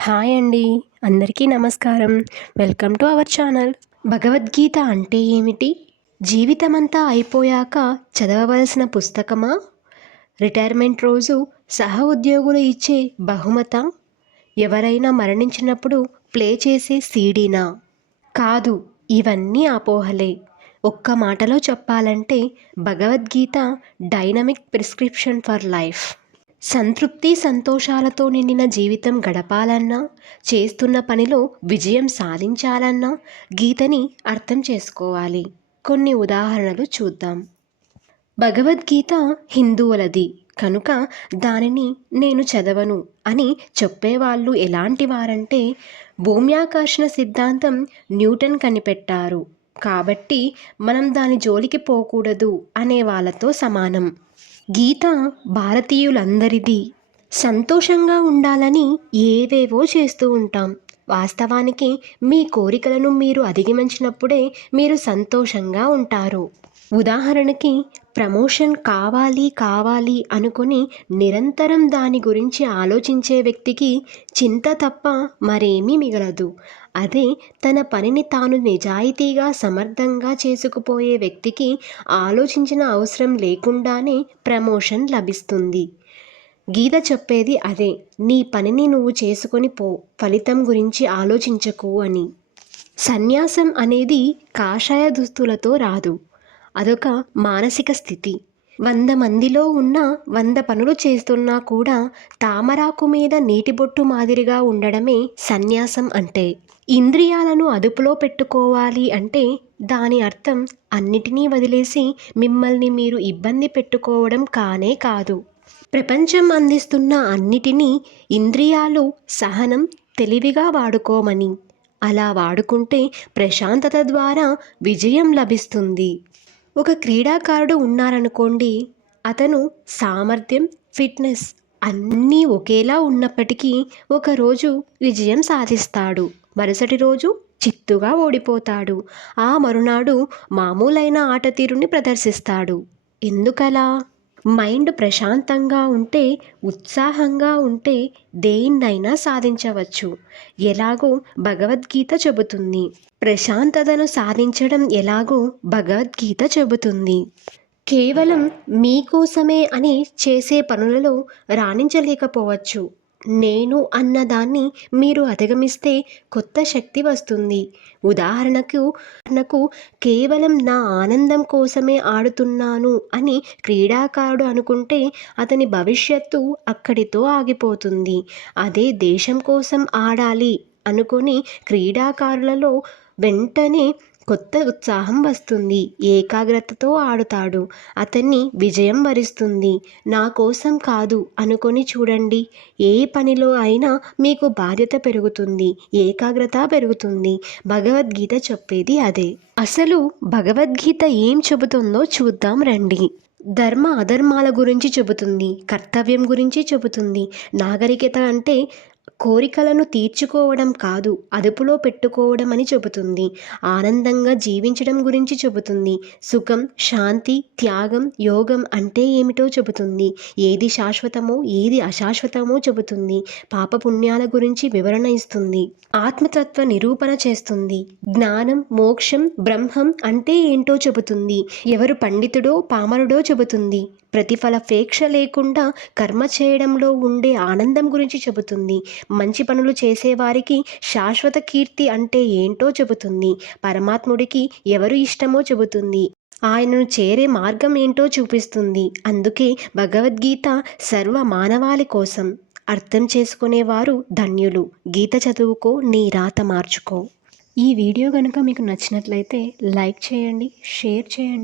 Hi అండి. అందరికీ నమస్కారం. Welcome to our channel. Bhagavad Gita అంటే ఏమిటి? జీవితమంతా అయిపోయాక చదవవలసిన పుస్తకమా? రిటైర్మెంట్ రోజు సహ ఉద్యోగులు ఇచ్చే బహుమతా? ఎవరైనా మరణించినప్పుడు ప్లే చేసే సీడీనా? కాదు, ఇవన్నీ అపోహలే. ఒక్క మాటలో చెప్పాలంటే Bhagavad Gita dynamic prescription for life. సంతృప్తి సంతోషాలతో నిండిన జీవితం గడపాలన్నా, చేస్తున్న పనిలో విజయం సాధించాలన్నా గీతని అర్థం చేసుకోవాలి. కొన్ని ఉదాహరణలు చూద్దాం. భగవద్గీత హిందువులది కనుక దానిని నేను చదవను అని చెప్పేవాళ్ళు ఎలాంటి వారంటే, భూమ్యాకర్షణ సిద్ధాంతం న్యూటన్ కనిపెట్టారు కాబట్టి మనం దాని జోలికి పోకూడదు అనే వాళ్ళతో సమానం. గీత భారతీయులందరిది. సంతోషంగా ఉండాలని ఏవేవో చేస్తూ ఉంటాం. వాస్తవానికి మీ కోరికలను మీరు అధిగమించినప్పుడే మీరు సంతోషంగా ఉంటారు. ఉదాహరణకి, ప్రమోషన్ కావాలి కావాలి అనుకుని నిరంతరం దాని గురించి ఆలోచించే వ్యక్తికి చింత తప్ప మరేమీ మిగలదు. అదే తన పనిని తాను నిజాయితీగా సమర్థంగా చేసుకుపోయే వ్యక్తికి ఆలోచించిన అవసరం లేకుండానే ప్రమోషన్ లభిస్తుంది. గీత చెప్పేది అదే. నీ పనిని నువ్వు చేసుకొని పో, ఫలితం గురించి ఆలోచించకు అని. సన్యాసం అనేది కాషాయ దుస్తులతో రాదు. అదొక మానసిక స్థితి. 100 మందిలో ఉన్న 100 పనులు చేస్తున్నా కూడా తామరాకు మీద నీటి బొట్టు మాదిరిగా ఉండడమే సన్యాసం అంటే. ఇంద్రియాలను అదుపులో పెట్టుకోవాలి అంటే దాని అర్థం అన్నిటినీ వదిలేసి మిమ్మల్ని మీరు ఇబ్బంది పెట్టుకోవడం కానే కాదు. ప్రపంచం అందిస్తున్న అన్నిటినీ ఇంద్రియాలు సహనం, తెలివిగా వాడుకోమని. అలా వాడుకుంటే ప్రశాంతత ద్వారా విజయం లభిస్తుంది. ఒక క్రీడాకారుడు ఉన్నారనుకోండి, అతను సామర్థ్యం, ఫిట్నెస్ అన్నీ ఒకేలా ఉన్నప్పటికీ ఒకరోజు విజయం సాధిస్తాడు, మరుసటి రోజు చిత్తుగా ఓడిపోతాడు, ఆ మరునాడు మామూలైన ఆట తీరుని ప్రదర్శిస్తాడు. ఎందుకలా? మైండ్ ప్రశాంతంగా ఉంటే, ఉత్సాహంగా ఉంటే దేన్నైనా సాధించవచ్చు. ఎలాగో భగవద్గీత చెబుతుంది. ప్రశాంతతను సాధించడం ఎలాగో భగవద్గీత చెబుతుంది. కేవలం మీకోసమే అని చేసే పనులలో రాణించలేకపోవచ్చు. నేను అన్నదాన్ని మీరు అధిగమిస్తే కొత్త శక్తి వస్తుంది. ఉదాహరణకు కేవలం నా ఆనందం కోసమే ఆడుతున్నాను అని క్రీడాకారుడు అనుకుంటే అతని భవిష్యత్తు అక్కడితో ఆగిపోతుంది. అదే దేశం కోసం ఆడాలి అనుకుని క్రీడాకారులలో వెంటనే కొత్త ఉత్సాహం వస్తుంది. ఏకాగ్రతతో ఆడుతాడు, అతన్ని విజయం వరిస్తుంది. నా కోసం కాదు అనుకొని చూడండి. ఏ పనిలో అయినా మీకు బాధ్యత పెరుగుతుంది, ఏకాగ్రత పెరుగుతుంది. భగవద్గీత చెప్పేది అదే. అసలు భగవద్గీత ఏం చెబుతుందో చూద్దాం రండి. ధర్మ అధర్మాల గురించి చెబుతుంది, కర్తవ్యం గురించి చెబుతుంది. నాగరికత అంటే కోరికలను తీర్చుకోవడం కాదు, అదుపులో పెట్టుకోవడం అని చెబుతుంది. ఆనందంగా జీవించడం గురించి చెబుతుంది. సుఖం, శాంతి, త్యాగం, యోగం అంటే ఏమిటో చెబుతుంది. ఏది శాశ్వతమో ఏది అశాశ్వతమో చెబుతుంది. పాపపుణ్యాల గురించి వివరణ ఇస్తుంది. ఆత్మతత్వ నిరూపణ చేస్తుంది. జ్ఞానం, మోక్షం, బ్రహ్మం అంటే ఏంటో చెబుతుంది. ఎవరు పండితుడో పామరుడో చెబుతుంది. ప్రతిఫలాపేక్ష లేకుండా కర్మ చేయడంలో ఉండే ఆనందం గురించి చెబుతుంది. మంచి పనులు చేసేవారికి శాశ్వత కీర్తి అంటే ఏంటో చెబుతుంది. పరమాత్ముడికి ఎవరు ఇష్టమో చెబుతుంది. ఆయనను చేరే మార్గం ఏంటో చూపిస్తుంది. అందుకే భగవద్గీత సర్వ మానవాళి కోసం. అర్థం చేసుకునేవారు ధన్యులు. గీత చదువుకో, నీ రాత మార్చుకో. ఈ వీడియో కనుక మీకు నచ్చినట్లయితే లైక్ చేయండి, షేర్ చేయండి.